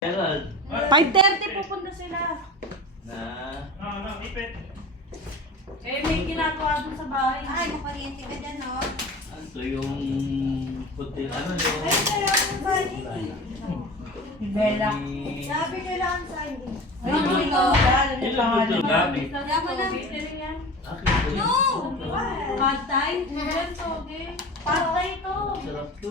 5:30 pupunta sila. Ipit. May ginagawa dun sa bahay. Ay, makuryente ka dyan, no? Ito yung puti, ano yung... Ay, kailangan sa bahay. Bella. Sabi kailangan sa hindi. Ano ito? Yung puti gabi. Yaman na. No! Patay? Yan, toge. Patay to. Sarap to.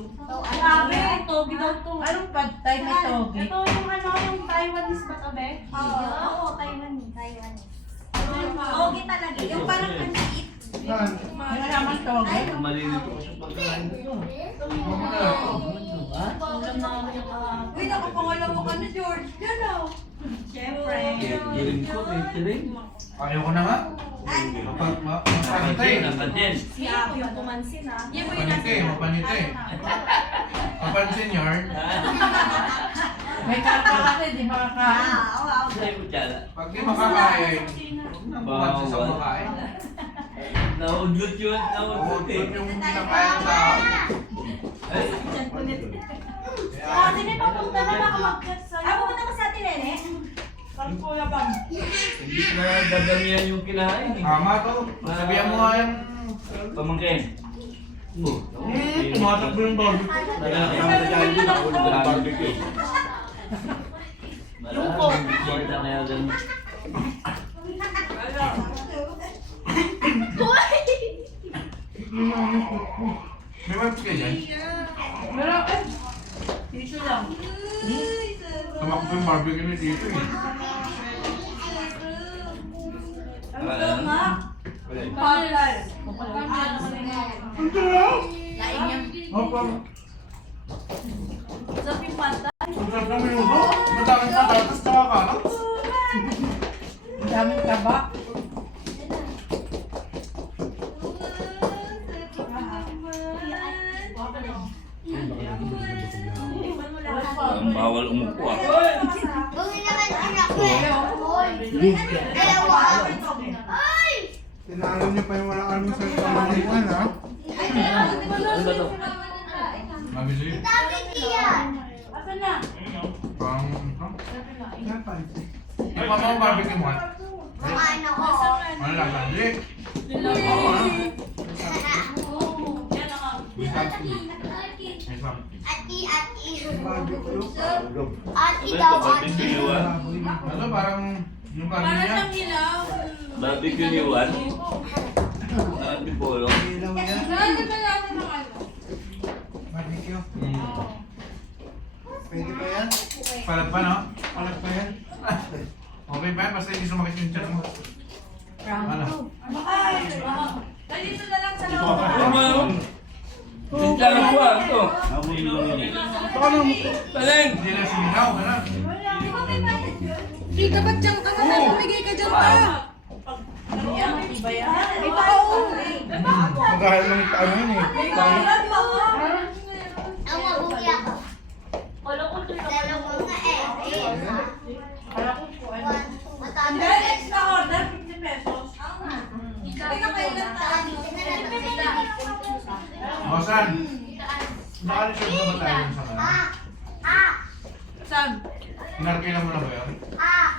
Sabi, toge daw to. Anong patay may toge? Ito yung ano, yung Taiwanese ba to, be? Oo, Taiwan. Toge talaga. Yung parang pansit. Ano naman toge? Malilito ko sa pagkain nito. Ulam na ako yung Uy, nakapangalawa ka na, George. Yan, oh. Siyempre. Giling ko, may tiring. Ayaw ko na nga. Mapanitay. Napansin. Si Apo yung pumansin, ha? Mapanitay. Mapansin yun. May kaka kasi, di makakain. Oo. Sa'yo ko tiyala. Pag di makakain, nang pumansin sa kumakain. Naudlot yun. Naudlot eh. Huwag yung kinakain ng tao. Ay, Ate, may papunta na nakamagkat sa'yo. Ah, pumunta ka sa atin, Nene? Pag kuya bang. hindi na dadamihan yung kinain eh. Tama to. Sabihan mo nga yung... Pamangkin. Tumatakbo yung barbecue. Barbecue. Maraming bisita kaya ganun. May webs ka dyan? Meron ka. Tissue lang. Tumakbo yung barbecue na dito eh. Ano nga? Palal. Lain niya. Opo. Sarap yung pantay. Ang sarap ng minuto. Madaming patatas na kakalat. Ang daming taba. Ang bawal umupo ah. Bumi naman anak ko. Dalawa. Ay! Tinalo niyo pa yung wala kami sa pamaliwan ha? Ano ba to? Mabili. Dami diyan. Asa na? Pang... Yung mama mo barbecue mo? Kumain ako. Ano lang, hindi. Yan ako. May something. May something. Ati. Ati daw, ati. Ano, parang yung Para kanina. siyang ilaw. Barbecue ni Juan. Parang tipolo. Lagi na natin ng ano. Barbecue. Pwede pa yan? Palag pa, no? Palag pa yan? Okay ba yan? Basta hindi sumakit yung chan mo. Ano? Ay, dito na lang sa loob. Sinta na po ah. Ito. Taleng! Hindi na sinaw, gano'n. Tita, ba't dyan ka na? Pumigay ka dyan pa. Yan, iba yan. Iba ako. Magkahal lang yung ano yun eh. Ang mabuti ako. Wala ko ito. Dalawang na eh. Kala ko po ano. Matanda. Extra order, 50 pesos. Bosan, nakareserve na ba tayo sa kanya? Saan? Inarkila mo na ba yun? Ah!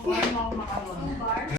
Kuha mo ako makaroon.